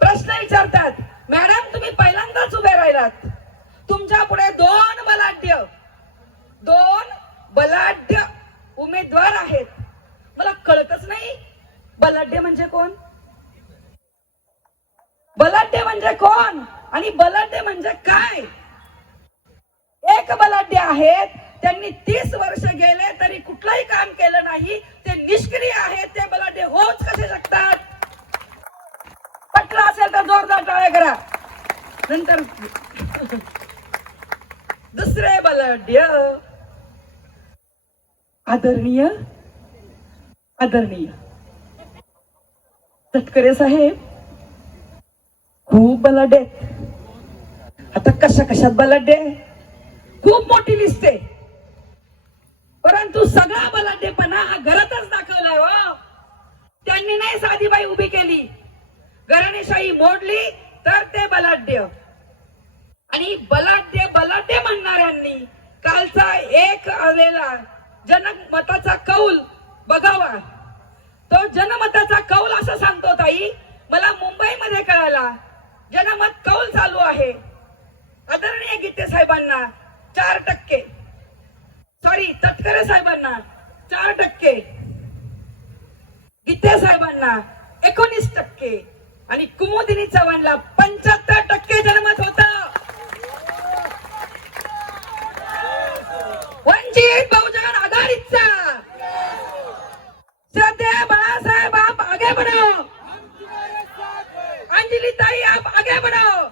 प्रश्न विचारतात मॅडम तुम्ही पहिल्यांदाच उभे राहिलात. तुमच्यापुढे दोन बलाढ्य दोन बलाढ्य उमेदवार आहेत. मला कळतच नाही बलाढ्य म्हणजे कोण? बलाढ्य म्हणजे कोण आणि बलाढ्य म्हणजे काय? एक बलाढ्य आहेत त्यांनी तीस वर्ष गेले पटलं असेल तर जोरदार टाळ्या करा. नंतर दुसरे बलाढ्य आदरणीय आदरणीय. तटकरे साहेब खूप बलाढ्य आहेत. आता कशा कशात बलाढ्य खूप मोठी दिसते परंतु सगळा बलाढ्यपणा हा घरातच दाखवलाय हो. त्यांनी नाही साधीबाई उभी केली. घराणेशाही मोडली तर ते बलाढ्य. आणि बलाढ्य बलाढ्य म्हणणाऱ्यांनी कालचा एक आलेला जनमताचा कौल बघावा. तो जनमताचा कौल असं सांगतो ताई मला मुंबईमध्ये कळाला. जनमत कौल चालू आहे. आदरणीय गीते साहेबांना चार टक्के. सॉरी तटकरे साहेबांना चार टक्के. गीते साहेबांना एकोणीस टक्के. आणि कुमोदिनी चव्हाणला पंच्याहत्तर टक्के जनमत होत. वंचित बहुजन आघाडीचा. श्रद्धे बाळासाहेब आप आगे बढ़ो. अंजली ताई आप आगे बढ़ो.